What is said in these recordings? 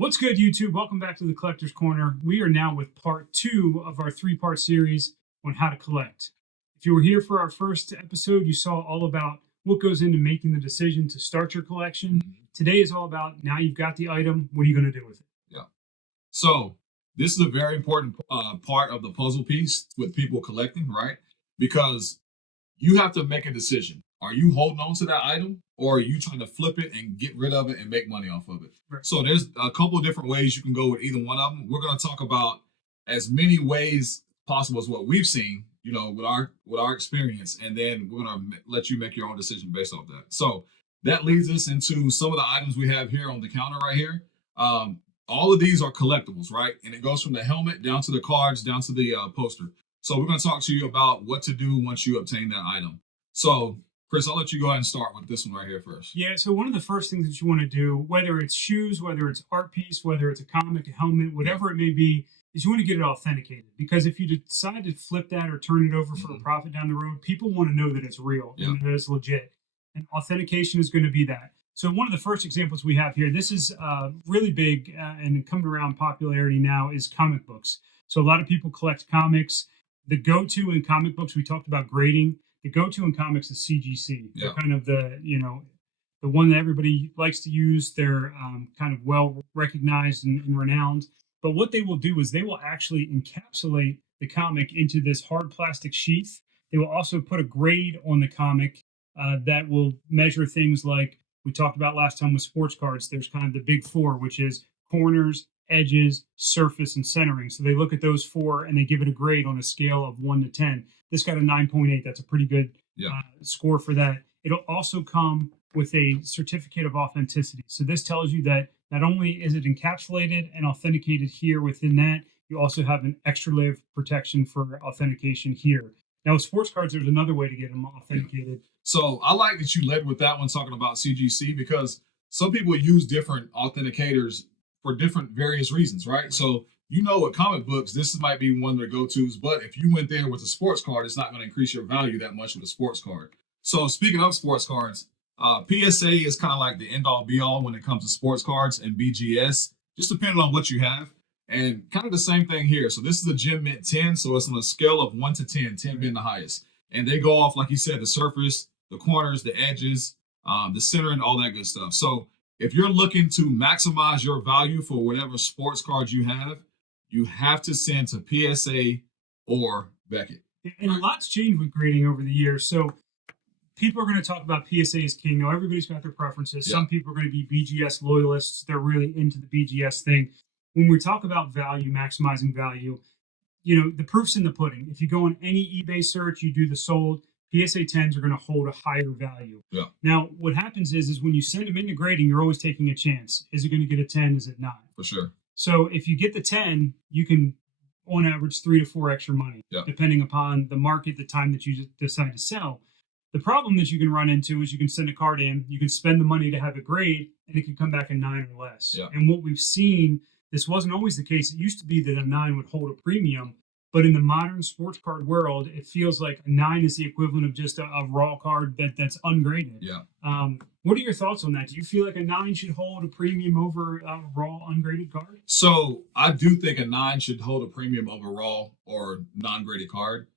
What's good, YouTube? Welcome back to the Collector's Corner. We are now with part 2 of our 3-part series on how to collect. If you were here for our first episode, you saw all about what goes into making the decision to start your collection. Today is all about, now you've got the item, what are you going to do with it? Yeah. So this is a very important part of the puzzle piece with people collecting, right? Because you have to make a decision. Are you holding on to that item, or are you trying to flip it and get rid of it and make money off of it? Right. So there's a couple of different ways you can go with either one of them. We're going to talk about as many ways possible as what we've seen, with our experience, and then we're going to let you make your own decision based off that. So that leads us into some of the items we have here on the counter right here. All of these are collectibles, right? And it goes from the helmet down to the cards, down to the poster. So we're going to talk to you about what to do once you obtain that item. So Chris, I'll let you go ahead and start with this one right here first. Yeah, so one of the first things that you want to do, whether it's shoes, whether it's art piece, whether it's a comic, a helmet, whatever it may be, is you want to get it authenticated. Because if you decide to flip that or turn it over for a profit down the road, people want to know that it's real and that it's legit. And authentication is going to be that. So one of the first examples we have here, this is really big and coming around popularity now, is comic books. So a lot of people collect comics. The go-to in comic books, we talked about grading. The go-to in comics is CGC. They're kind of the one that everybody likes to use. They're kind of well recognized and renowned. But what they will do is they will actually encapsulate the comic into this hard plastic sheath. They will also put a grade on the comic that will measure things like we talked about last time with sports cards. There's kind of the big four, which is corners, edges, surface, and centering. So they look at those four and they give it a grade on a scale of 1 to 10. This got a 9.8. That's a pretty good score for that. It'll also come with a certificate of authenticity. So this tells you that not only is it encapsulated and authenticated here within that, you also have an extra layer of protection for authentication here. Now with sports cards, there's another way to get them authenticated. So I like that you led with that one, talking about CGC, because some people use different authenticators for different various reasons, right? So with comic books, this might be one of their go-tos, but if you went there with a sports card, it's not going to increase your value that much with a sports card. So speaking of sports cards, PSA is kind of like the end-all be-all when it comes to sports cards, and BGS, just depending on what you have. And kind of the same thing here. So this is a Gem Mint 10, so it's on a scale of 1 to 10, 10 being the highest. And they go off, like you said, the surface, the corners, the edges, the center, and all that good stuff. So if you're looking to maximize your value for whatever sports cards you have to send to PSA or Beckett. And a lot's changed with grading over the years. So people are going to talk about PSA as king. Now, everybody's got their preferences. Some people are going to be BGS loyalists. They're really into the BGS thing. When we talk about value, maximizing value, the proof's in the pudding. If you go on any eBay search, you do the sold, PSA 10s are going to hold a higher value. Yeah. Now, what happens is when you send them into grading, you're always taking a chance. Is it going to get a 10? Is it not? For sure. So if you get the 10, you can, on average, 3 to 4 extra money, depending upon the market, the time that you decide to sell. The problem that you can run into is you can send a card in, you can spend the money to have a grade, and it can come back a 9 or less. Yeah. And what we've seen, this wasn't always the case. It used to be that a 9 would hold a premium. But in the modern sports card world, it feels like a 9 is the equivalent of just a raw card that's ungraded. Yeah. What are your thoughts on that? Do you feel like a 9 should hold a premium over a raw ungraded card? So I do think a 9 should hold a premium over a raw or non-graded card,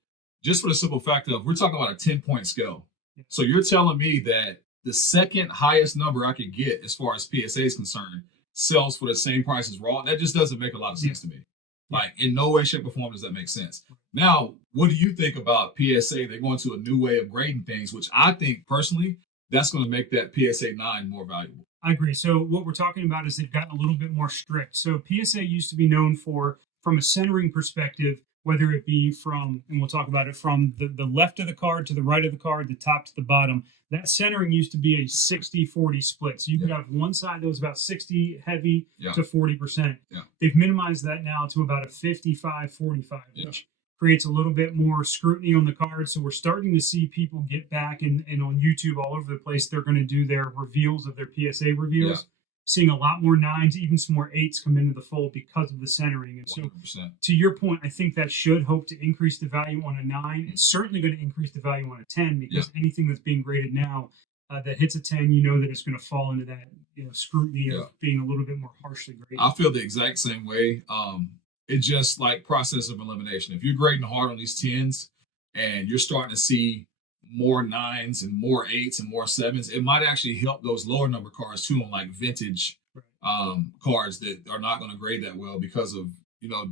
just for the simple fact of we're talking about a 10-point scale. Yeah. So you're telling me that the second highest number I could get as far as PSA is concerned sells for the same price as raw? That just doesn't make a lot of sense to me. Like, in no way, shape, or form does that make sense. Now, what do you think about PSA? They're going to a new way of grading things, which I think, personally, that's going to make that PSA 9 more valuable. I agree. So what we're talking about is they've gotten a little bit more strict. So PSA used to be known for, from a centering perspective, whether it be from, and we'll talk about it, from the left of the card to the right of the card, the top to the bottom. That centering used to be a 60-40 split. So you could have one side that was about 60 heavy to 40%. Yeah. They've minimized that now to about a 55-45, which creates a little bit more scrutiny on the card. So we're starting to see people get back and on YouTube all over the place. They're going to do their reveals of their PSA reveals. Yeah. Seeing a lot more 9s, even some more 8s come into the fold because of the centering. And so 100%. To your point, I think that should hope to increase the value on a 9. It's certainly going to increase the value on a 10 because anything that's being graded now, that hits a 10, you know that it's going to fall into that scrutiny Yeah. of being a little bit more harshly graded. I feel the exact same way. It's just like process of elimination. If you're grading hard on these 10s and you're starting to see more 9s and more 8s and more 7s, it might actually help those lower number cards too on like vintage cards that are not going to grade that well because of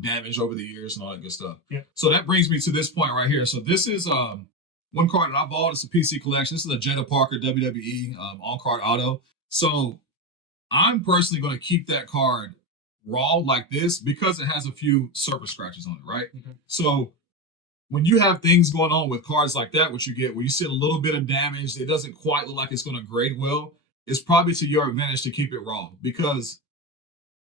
damage over the years and all that good stuff. Yeah. So that brings me to this point right here. So this is one card that I bought. It's a PC collection. This is a Jetta Parker WWE on-card auto. So I'm personally going to keep that card raw like this because it has a few surface scratches on it, right? Okay. So when you have things going on with cards like that, what you get, where you see a little bit of damage, it doesn't quite look like it's going to grade well, it's probably to your advantage to keep it raw, because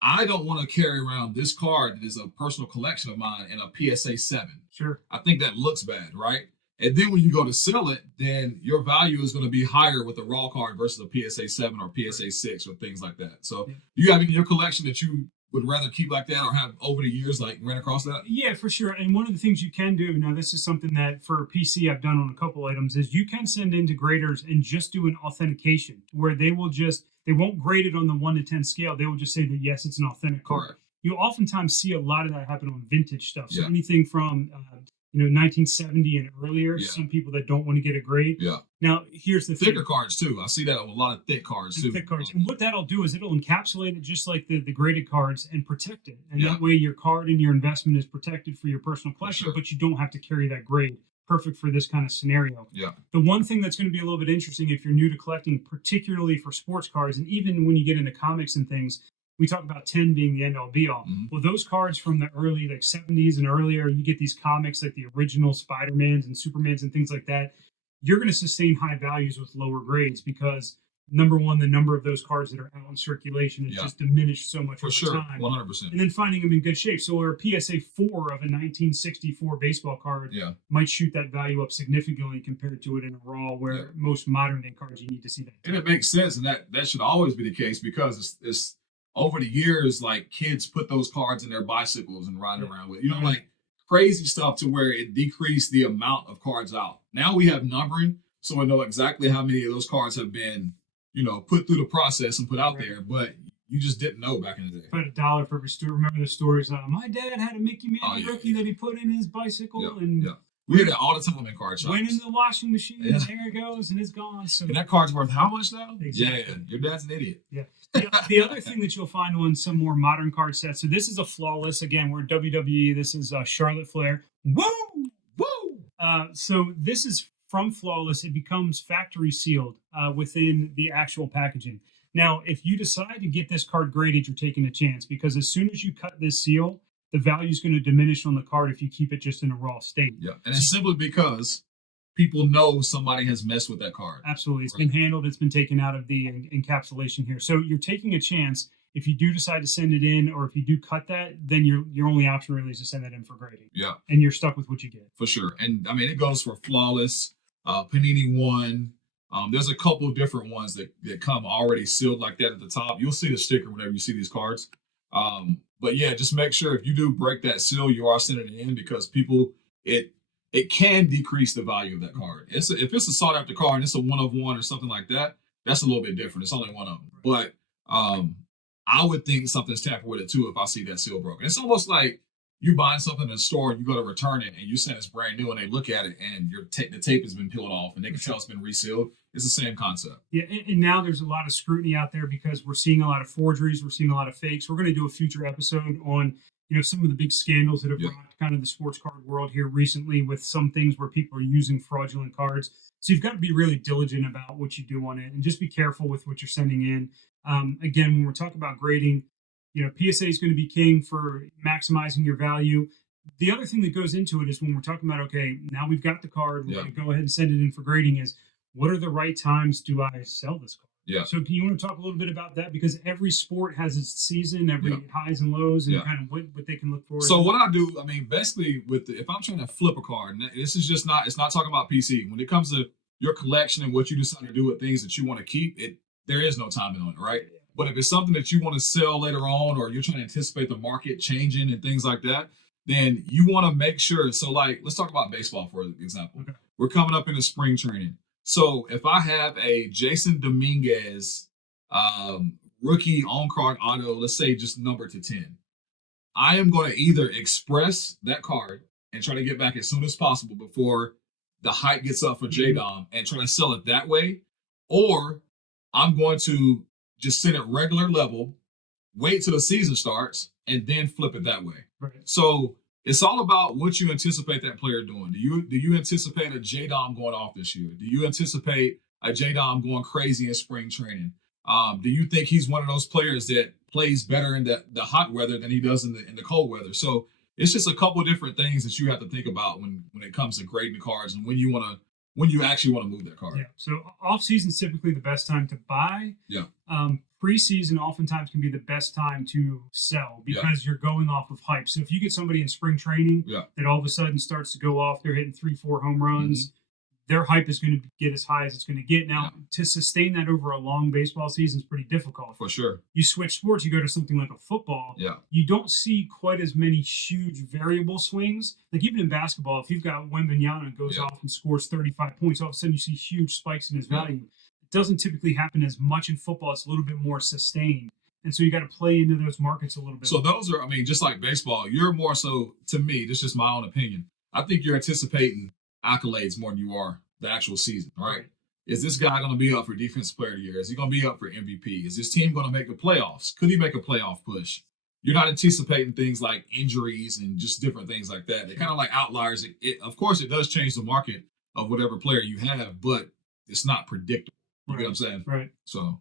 I don't want to carry around this card that is a personal collection of mine in a PSA 7. Sure. I think that looks bad, right? And then when you go to sell it, then your value is going to be higher with a raw card versus a PSA 7 or PSA 6 or things like that. So do you have any in your collection that you would rather keep like that or have over the years like ran across that? Yeah, for sure. And one of the things you can do, now this is something that for PC I've done on a couple items, is you can send into graders and just do an authentication where they won't grade it on the 1 to 10 scale. They will just say that, yes, it's an authentic card. Correct. You oftentimes see a lot of that happen on vintage stuff. So Yeah. anything from 1970 and earlier, Yeah. some people that don't want to get a grade. Yeah. Now, here's the Thicker thing. cards too. I see that on a lot of thick cards too. Thick cards. And what that'll do is it'll encapsulate it just like the graded cards and protect it. And Yeah. that way your card and your investment is protected for your personal collection, sure. but you don't have to carry that grade. Perfect for this kind of scenario. Yeah. The one thing that's going to be a little bit interesting if you're new to collecting, particularly for sports cards, and even when you get into comics and things, we talk about 10 being the end-all be-all. Mm-hmm. Well, those cards from the early 70s and earlier, you get these comics like the original Spider-Mans and Supermans and things like that. You're going to sustain high values with lower grades because, number one, the number of those cards that are out in circulation is just diminished so much For over sure, time. 100%. And then finding them in good shape. So where a PSA 4 of a 1964 baseball card might shoot that value up significantly compared to it in a raw, where most modern day cards, you need to see that. And it makes sense, and that should always be the case because it's over the years, like kids put those cards in their bicycles and ride around with, like crazy stuff to where it decreased the amount of cards out. Now we have numbering, so we know exactly how many of those cards have been, put through the process and put out there, but you just didn't know back in the day. Put $1 for every store. Remember the stories? My dad had a Mickey Mantle rookie that he put in his bicycle, and we hear that all the time in card shops. Went in the washing machine, and there it goes, and it's gone. So and that card's worth how much now? Exactly. Yeah, your dad's an idiot. Yeah. The other thing that you'll find on some more modern card sets, so this is a flawless, again, we're WWE, this is Charlotte Flair. Woo! Woo! So this is from flawless, it becomes factory sealed within the actual packaging. Now, if you decide to get this card graded, you're taking a chance, because as soon as you cut this seal, the value is going to diminish on the card if you keep it just in a raw state. Yeah, and it's simply because people know somebody has messed with that card. Absolutely. It's been handled. It's been taken out of the encapsulation here. So you're taking a chance. If you do decide to send it in, or if you do cut that, then your only option really is to send that in for grading. Yeah. And you're stuck with what you get. For sure. And I mean, it goes for flawless, Panini One. There's a couple of different ones that come already sealed like that at the top. You'll see the sticker whenever you see these cards. But yeah, just make sure if you do break that seal, you are sending it in, because people, it can decrease the value of that card. If it's a sought after card and it's a 1 of 1 or something like that, that's a little bit different. It's only one of them. But I would think something's tampered with it too if I see that seal broken. It's almost like you buying something in the store and you go to return it and you say it's brand new and they look at it and the tape has been peeled off and they can tell it's been resealed. It's the same concept. Yeah, and now there's a lot of scrutiny out there because we're seeing a lot of forgeries. We're seeing a lot of fakes. We're going to do a future episode on some of the big scandals that have rocked kind of the sports card world here recently, with some things where people are using fraudulent cards. So you've got to be really diligent about what you do on it and just be careful with what you're sending in. Again, when we're talking about grading, PSA is going to be king for maximizing your value. The other thing that goes into it is when we're talking about, okay, now we've got the card, we're going to go ahead and send it in for grading, is what are the right times do I sell this card? Yeah. So can you want to talk a little bit about that? Because every sport has its season, every highs and lows, and kind of what they can look for. So what I do, I mean, basically if I'm trying to flip a card, and this is just not, it's not talking about PC. When it comes to your collection and what you decide to do with things that you want to keep, there is no timing on it, right? But if it's something that you want to sell later on, or you're trying to anticipate the market changing and things like that, then you want to make sure. So like, let's talk about baseball, for example. Okay. We're coming up into spring training. So if I have a Jason Dominguez rookie on card auto, let's say just number to 10, I am going to either express that card and try to get back as soon as possible before the hype gets up for JDOM and try to sell it that way, or I'm going to just send it regular level, wait till the season starts, and then flip it that way. Right. So it's all about what you anticipate that player doing. Do you anticipate a JDOM going off this year? Do you anticipate a JDOM going crazy in spring training? Do you think he's one of those players that plays better in the hot weather than he does in the cold weather? So it's just a couple of different things that you have to think about when it comes to grading the cards and when you actually want to move that card. Yeah. So off season is typically the best time to buy. Yeah. Preseason oftentimes can be the best time to sell because you're going off of hype. So if you get somebody in spring training that all of a sudden starts to go off, they're hitting 3-4 home runs, their hype is going to get as high as it's going to get. Now, to sustain that over a long baseball season is pretty difficult. For sure. You switch sports, you go to something like a football. You don't see quite as many huge variable swings. Like even in basketball, if you've got Wembanyama goes off and scores 35 points, all of a sudden you see huge spikes in his value. It doesn't typically happen as much in football. It's a little bit more sustained. And so you got to play into those markets a little bit. So those are, I mean, just like baseball, you're more so, to me, this is just my own opinion, I think you're anticipating accolades more than you are the actual season, right? Is this guy going to be up for Defensive Player of the Year? Is he going to be up for MVP? Is this team going to make the playoffs? Could he make a playoff push? You're not anticipating things like injuries and just different things like that. They're kind of like outliers. Of course, it does change the market of whatever player you have, but it's not predictable. You get what I'm saying? Right. So,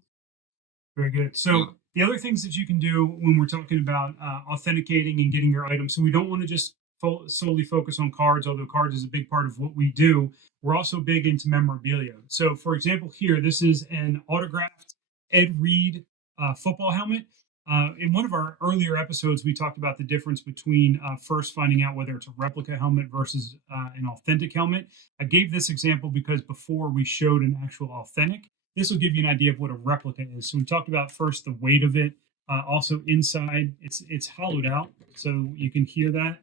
very good. So the other things that you can do when we're talking about authenticating and getting your items, so we don't want to just solely focus on cards, although cards is a big part of what we do. We're also big into memorabilia. So, for example, here, this is an autographed Ed Reed football helmet. In one of our earlier episodes, we talked about the difference between first finding out whether it's a replica helmet versus an authentic helmet. I gave this example because before we showed an actual authentic. This will give you an idea of what a replica is. So we talked about first the weight of it. Also inside, it's hollowed out, so you can hear that.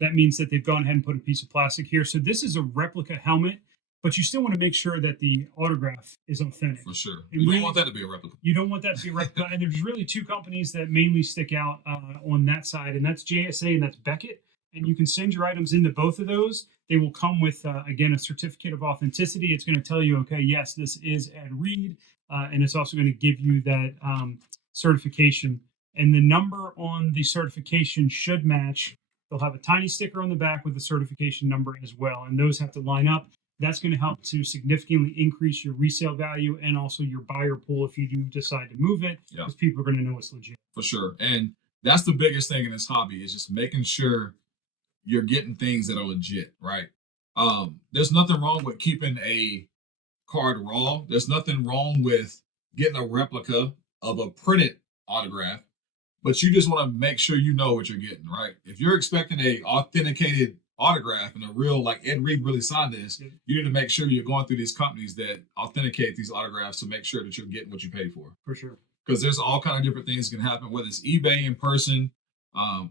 That means that they've gone ahead and put a piece of plastic here. So this is a replica helmet, but you still want to make sure that the autograph is authentic. For sure. And You really, don't want that to be a replica. You don't want that to be a replica. And there's really two companies that mainly stick out on that side, and that's JSA and that's Beckett. And you can send your items into both of those. They will come with, again, a certificate of authenticity. It's going to tell you, okay, yes, this is Ed Reed. And it's also going to give you that certification. And the number on the certification should match. They'll have a tiny sticker on the back with the certification number as well. And those have to line up. That's going to help to significantly increase your resale value and also your buyer pool if you do decide to move it, because people are going to know it's legit. For sure. And that's the biggest thing in this hobby is just making sure you're getting things that are legit, right? There's nothing wrong with keeping a card raw. There's nothing wrong with getting a replica of a printed autograph, but you just want to make sure you know what you're getting, right? If you're expecting a authenticated autograph and a real, like Ed Reed really signed this, you need to make sure you're going through these companies that authenticate these autographs to make sure that you're getting what you paid for. For sure. Because there's all kind of different things that can happen, whether it's eBay, in person,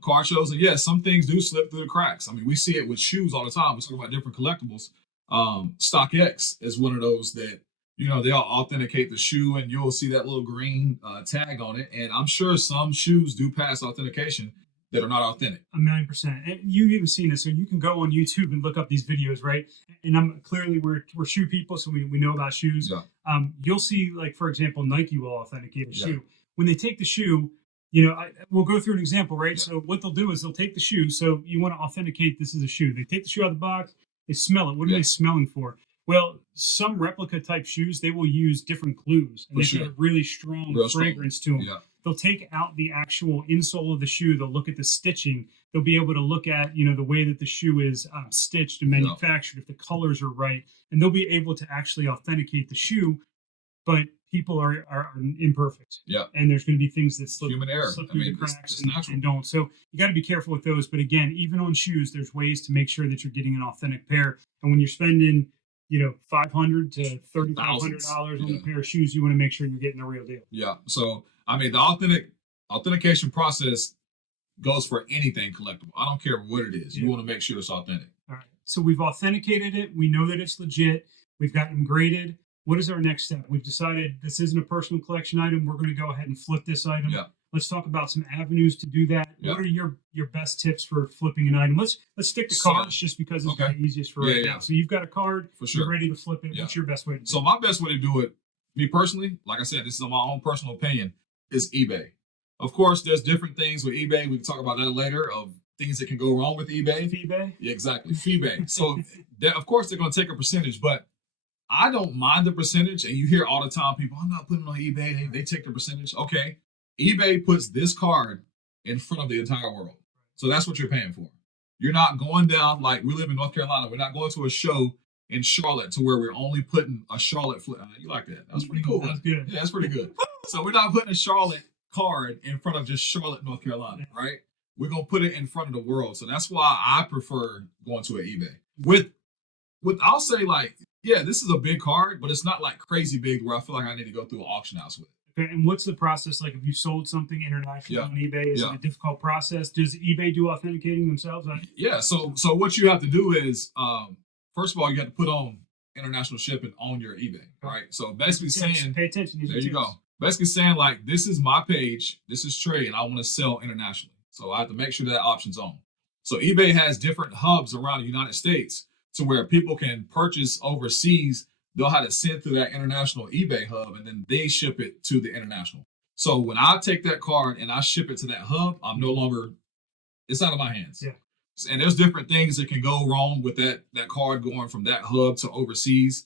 car shows. And yes, some things do slip through the cracks. I mean, we see it with shoes all the time. We talk about different collectibles. StockX is one of those that, you know, they'll authenticate the shoe and you'll see that little green tag on it. And I'm sure some shoes do pass authentication that are not authentic. 1,000,000%. And you've even seen this, so you can go on YouTube and look up these videos, right? And we're shoe people, so we know about shoes. Yeah. You'll see, like, for example, Nike will authenticate a shoe. When they take the shoe, you know, we'll go through an example, right? So what they'll do is they'll take the shoe. So you want to authenticate this is a shoe. They take the shoe out of the box, they smell it. What are they smelling for? Well, some replica type shoes, they will use different glues. And they have a really strong fragrance to them. Yeah. They'll take out the actual insole of the shoe. They'll look at the stitching. They'll be able to look at, you know, the way that the shoe is stitched and manufactured, if the colors are right. And they'll be able to actually authenticate the shoe. But people are imperfect. Yeah. And there's going to be things that slip Human error. through the cracks and don't. So you got to be careful with those. But again, even on shoes, there's ways to make sure that you're getting an authentic pair. And when you're spending, you know, $500 to $3,500 on a pair of shoes, you want to make sure you're getting the real deal. Yeah. So, I mean, the authentication process goes for anything collectible. I don't care what it is. You want to make sure it's authentic. All right. So we've authenticated it. We know that it's legit. We've got them graded. What is our next step? We've decided this isn't a personal collection item. We're going to go ahead and flip this item. Yeah. Let's talk about some avenues to do that. Yeah. What are your best tips for flipping an item? Let's stick to cards just because it's the easiest for right now. So you've got a card, for sure. You're ready to flip it. What's your best way to do it? So my best way to do it, me personally, like I said, this is my own personal opinion, is eBay. Of course, there's different things with eBay. We can talk about that later of things that can go wrong with eBay. eBay? Yeah, exactly. eBay. So of course they're going to take a percentage, but I don't mind the percentage. And you hear all the time people, I'm not putting it on eBay. They take the percentage. Okay. eBay puts this card in front of the entire world. So that's what you're paying for. You're not going down, like we live in North Carolina. We're not going to a show in Charlotte to where we're only putting a Charlotte flip. You like that? That's pretty cool. That's good. Yeah, that's pretty good. So we're not putting a Charlotte card in front of just Charlotte, North Carolina, right? We're going to put it in front of the world. So that's why I prefer going to an eBay. With I'll say like, yeah, this is a big card, but it's not like crazy big where I feel like I need to go through an auction house with it. Okay, and what's the process like if you sold something internationally on eBay? Is it a difficult process? Does eBay do authenticating themselves? Yeah, so what you have to do is, first of all, you have to put on international shipping on your eBay, right? So basically saying, pay attention. There you go. Basically saying like, this is my page, this is Trey, and I want to sell internationally. So I have to make sure that option's on. So eBay has different hubs around the United States to where people can purchase overseas. They'll have to send through that international eBay hub, and then they ship it to the international. So when I take that card and I ship it to that hub, I'm no longer, it's out of my hands. Yeah. And there's different things that can go wrong with that card going from that hub to overseas.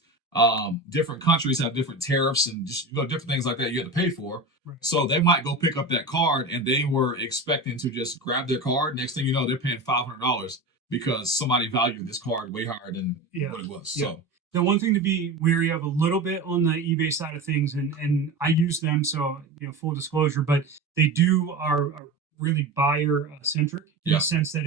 Different countries have different tariffs and just different things like that you have to pay for. Right. So they might go pick up that card and they were expecting to just grab their card. Next thing you know, they're paying $500 because somebody valued this card way higher than what it was. Yeah. So the one thing to be wary of a little bit on the eBay side of things, and I use them, so full disclosure, but they are really buyer centric in the sense that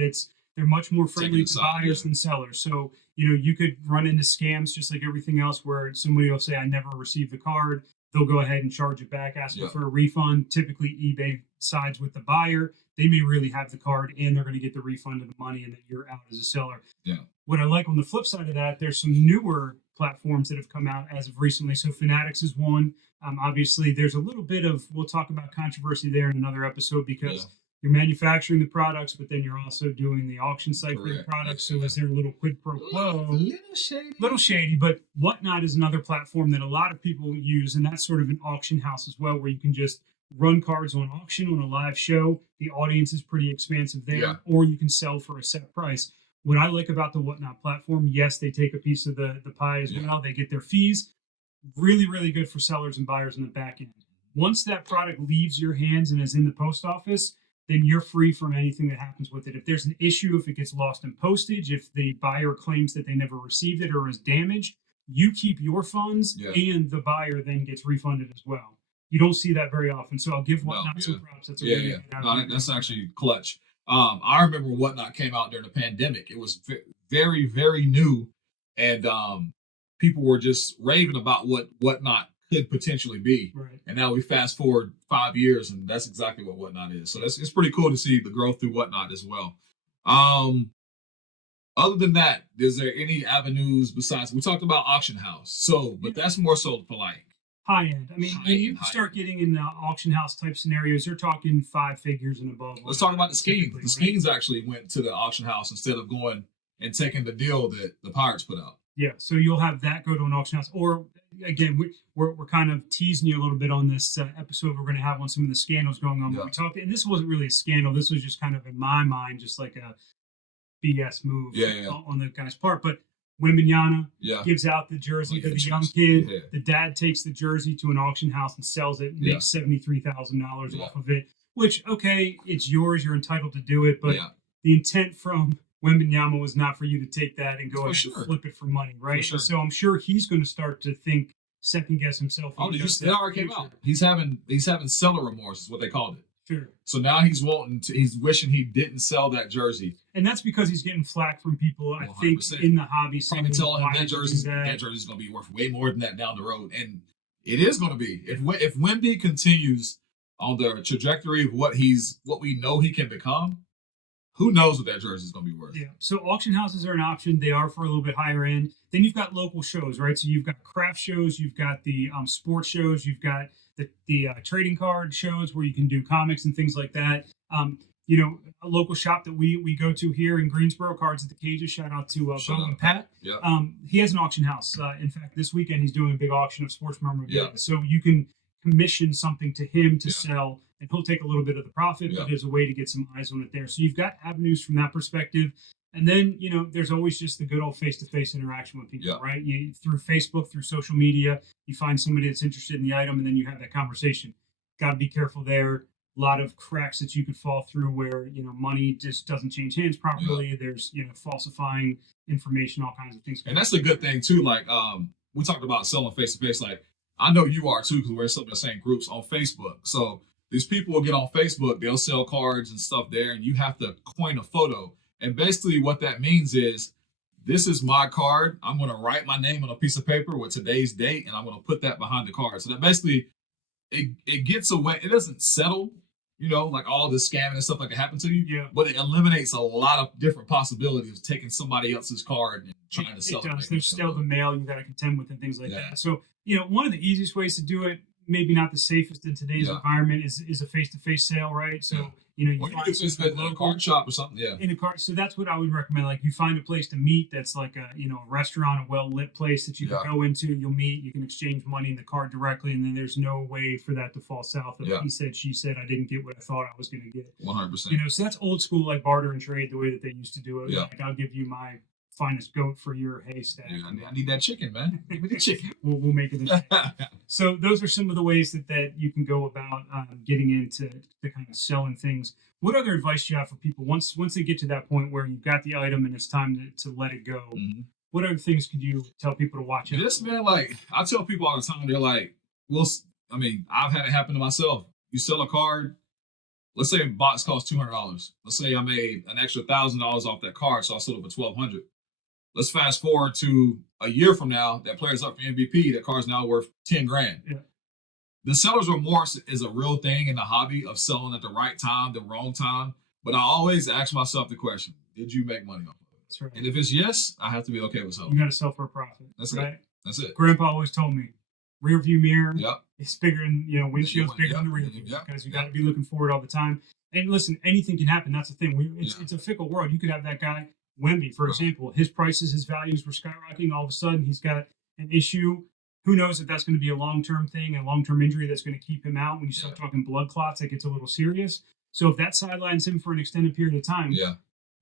they're much more friendly to buyers than sellers. So you could run into scams just like everything else, where somebody will say, "I never received the card." They'll go ahead and charge it back, asking for a refund. Typically, eBay sides with the buyer. They may really have the card and they're going to get the refund of the money, and then you're out as a seller. Yeah. What I like on the flip side of that, there's some newer platforms that have come out as of recently. So Fanatics is one. Obviously, there's a little bit of, we'll talk about controversy there in another episode because you're manufacturing the products, but then you're also doing the auction site for the products. So is there a little quid pro quo? Little shady, but Whatnot is another platform that a lot of people use, and that's sort of an auction house as well, where you can just run cards on auction on a live show. The audience is pretty expansive there, or you can sell for a set price. What I like about the Whatnot platform, yes, they take a piece of the pie as well. They get their fees. Really, really good for sellers and buyers on the back end. Once that product leaves your hands and is in the post office, then you're free from anything that happens with it. If there's an issue, if it gets lost in postage, if the buyer claims that they never received it or is damaged, you keep your funds and the buyer then gets refunded as well. You don't see that very often. So I'll give Whatnot some props. That's a really good that's actually clutch. I remember Whatnot came out during the pandemic. It was very, very new, and people were just raving about what Whatnot could potentially be. Right. And now we fast forward 5 years, and that's exactly what Whatnot is. So it's pretty cool to see the growth through Whatnot as well. Other than that, is there any avenues besides, we talked about auction house, but that's more so for like high end. I mean, when you start getting in auction house type scenarios, you're talking 5 figures and above. Let's talk about the Skeens. The Skeens actually went to the auction house instead of going and taking the deal that the Pirates put out. Yeah, so you'll have that go to an auction house. Or, again, we're kind of teasing you a little bit on this episode we're going to have on some of the scandals going on. But we talked, and this wasn't really a scandal. This was just kind of, in my mind, just like a BS move on the guy's part. But Wembanyama gives out the jersey to the young kid. Yeah. The dad takes the jersey to an auction house and sells it, and makes $73,000 off of it. Which, okay, it's yours. You're entitled to do it. But the intent from Wembanyama was not for you to take that and go ahead and flip it for money, right? For So I'm sure he's going to start to think, second guess himself. It already came out. He's having seller remorse, is what they called it. Sure. So now he's wishing he didn't sell that jersey. And that's because he's getting flack from people, I think, in the hobby. Probably telling him that jersey's going to be worth way more than that down the road. And it is going to be. If Wemby continues on the trajectory of what we know he can become, who knows what that jersey is going to be worth? Yeah. So auction houses are an option. They are for a little bit higher end. Then you've got local shows, right? So you've got craft shows, you've got the sports shows, you've got the trading card shows where you can do comics and things like that. A local shop that we go to here in Greensboro, Cards at the Cages. Shout out to Bo and Pat. Yeah. He has an auction house. In fact, this weekend he's doing a big auction of sports memorabilia. Yeah. So you can commission something to him to Yeah. sell, and he'll take a little bit of the profit, Yeah. but there's a way to get some eyes on it there. So you've got avenues from that perspective. And then, there's always just the good old face-to-face interaction with people, Yeah. right? You through Facebook, through social media, you find somebody that's interested in the item, and then you have that conversation. Got to be careful there. A lot of cracks that you could fall through where, money just doesn't change hands properly. Yeah. There's, falsifying information, all kinds of things. And that's a good thing too. Like, we talked about selling face to face. Like, I know you are too, because we're in some of the same groups on Facebook. So these people will get on Facebook, they'll sell cards and stuff there, and you have to coin a photo. And basically what that means is, this is my card. I'm going to write my name on a piece of paper with today's date, and I'm going to put that behind the card. So that basically, it gets away. It doesn't settle, like all the scamming and stuff like that happen to you. Yeah. But it eliminates a lot of different possibilities of taking somebody else's card and trying to sell it. Does. It. There's still the mail you got to contend with and things like Yeah. that. So, one of the easiest ways to do it, maybe not the safest in today's Yeah. environment, is a face-to-face sale, right? So, Yeah. you Or you find can just something in a local card shop or something. Yeah. in a card. So that's what I would recommend. Like, you find a place to meet that's like a restaurant, a well-lit place that you Yeah. can go into. You'll meet, you can exchange money in the card directly, and then there's no way for that to fall south. Of Yeah. he said, she said, I didn't get what I thought I was going to get. 100%. So that's old school, like barter and trade, the way that they used to do it. Yeah. Like, I'll give you my finest goat for your haystack. Yeah, I need that chicken, man. Give me the chicken. We'll make it. So those are some of the ways that you can go about getting into kind of selling things. What other advice do you have for people once they get to that point where you've got the item and it's time to let it go? Mhm. What other things could you tell people to watch out? This, man, like, I tell people all the time, they're like, I've had it happen to myself. You sell a card, let's say a box costs $200. Let's say I made an extra $1,000 off that card, so I sold it for $1,200. Let's fast forward to a year from now, that player's up for MVP, that card's now worth 10 grand. Yeah. The seller's remorse is a real thing in the hobby of selling at the right time, the wrong time. But I always ask myself the question, did you make money off of it? That's right. And if it's yes, I have to be okay with selling. You got to sell for a profit. That's right? it. That's it. Grandpa always told me, rear view mirror Yep. is bigger than, windshield's bigger than the rear Yep. view, Yep. because you Yep. got to be looking forward all the time. And listen, anything can happen. That's the thing. Yeah. It's a fickle world. You could have that guy, Wemby, for example, his prices, his values were skyrocketing. All of a sudden, he's got an issue. Who knows if that's going to be a long-term thing, a long-term injury that's going to keep him out. When you start talking blood clots, it gets a little serious. So if that sidelines him for an extended period of time, Yeah.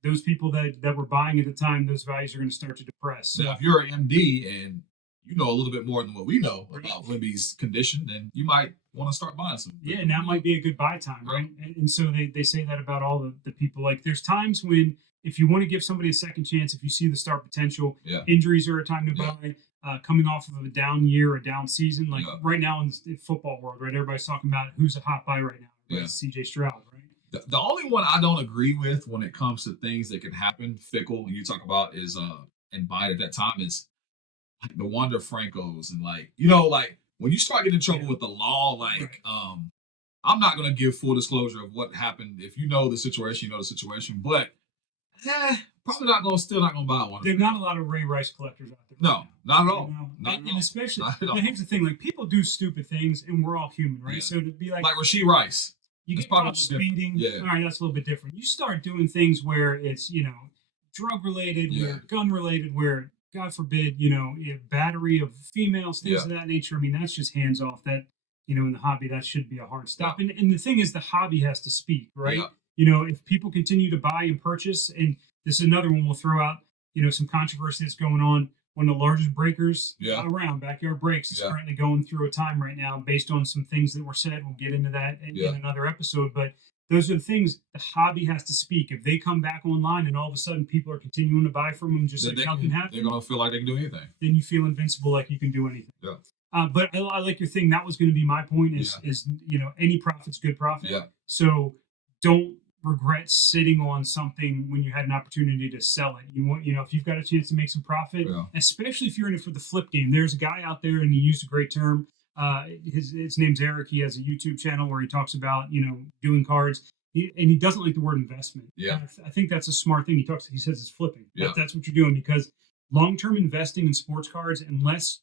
those people that were buying at the time, those values are going to start to depress. So Now, if you're an MD and you know a little bit more than what we know about Wemby's condition, then you might want to start buying some. yeah, and that might be a good buy time, right? And so they say that about all the people. Like, there's times when, if you want to give somebody a second chance, if you see the star potential, Yeah. injuries are a time to Yeah. buy. Coming off of a down year, a down season, like Yeah. right now in the football world, right? Everybody's talking about who's a hot buy right now. Right? Yeah. CJ Stroud, right? The only one I don't agree with when it comes to things that can happen, fickle, and you talk about is and buying at that time is like the Wander Francos and like when you start getting in trouble with the law, like I'm not gonna give full disclosure of what happened. If you know the situation, you know the situation, but probably still not gonna buy one. There's not a lot of Ray Rice collectors out there. No, not at all. You know? Not at And all. especially, Not at all. now here's the thing: like, people do stupid things, and we're all human, right? Yeah. So to be like Rasheed Rice. you It's get probably caught a little different. speeding, Yeah. all right, that's a little bit different. You start doing things where it's drug related, Yeah. where gun related, where God forbid, battery of females, things Yeah. of that nature. I mean, that's just hands off. That in the hobby, that should be a hard stop. And the thing is, the hobby has to speak, right? Yeah. If people continue to buy and purchase, and this is another one we'll throw out, some controversy that's going on. One of the largest breakers around, Backyard Breaks, is currently going through a time right now based on some things that were said. We'll get into that in another episode. But those are the things the hobby has to speak. If they come back online and all of a sudden people are continuing to buy from them just like nothing happened, They're gonna feel like they can do anything. then you feel invincible, like you can do anything. Yeah. But I like your thing. That was going to be my point. Is any profit's good profit. Yeah. So don't regret sitting on something when you had an opportunity to sell it. You want, if you've got a chance to make some profit, especially if you're in it for the flip game. There's a guy out there, and he used a great term. His name's Eric. He has a YouTube channel where he talks about doing cards. and he doesn't like the word investment. Yeah. I think that's a smart thing. He says it's flipping. Yeah. That's what you're doing, because long-term investing in sports cards, unless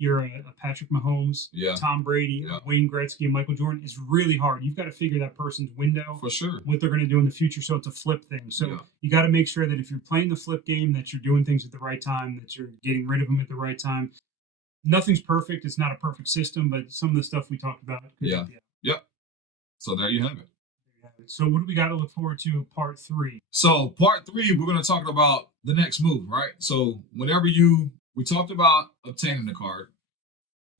you're a Patrick Mahomes, Yeah. Tom Brady, Yeah. Wayne Gretzky, and Michael Jordan, is really hard. You've got to figure that person's window, For sure. what they're going to do in the future. So it's a flip thing. So Yeah. you got to make sure that if you're playing the flip game, that you're doing things at the right time, that you're getting rid of them at the right time. Nothing's perfect. It's not a perfect system, but some of the stuff we talked about. Yeah. Yep. So there you have it. So what do we got to look forward to part 3? So part 3, we're going to talk about the next move, right? So whenever we talked about obtaining the card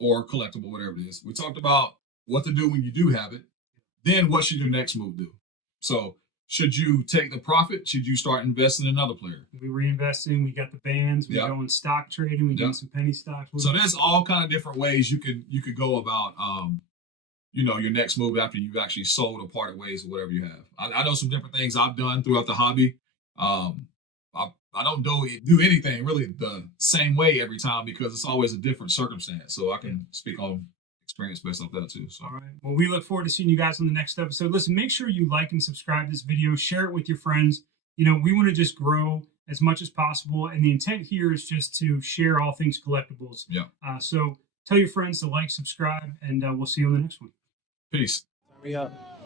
or collectible, whatever it is. We talked about what to do when you do have it. Then what should your next move do? So should you take the profit? Should you start investing in another player? We reinvesting. We got the bands. We Yeah. go in stock trading. We do some penny stocks. So there's all kind of different ways you could go about your next move after you've actually sold or parted ways or whatever you have. I know some different things I've done throughout the hobby. I don't do anything really the same way every time because it's always a different circumstance. So I can speak on experience based off that too. So. All right. Well, we look forward to seeing you guys on the next episode. Listen, make sure you like and subscribe this video. Share it with your friends. We want to just grow as much as possible. And the intent here is just to share all things collectibles. Yeah. So tell your friends to like, subscribe, and we'll see you on the next one. Peace. Hurry up.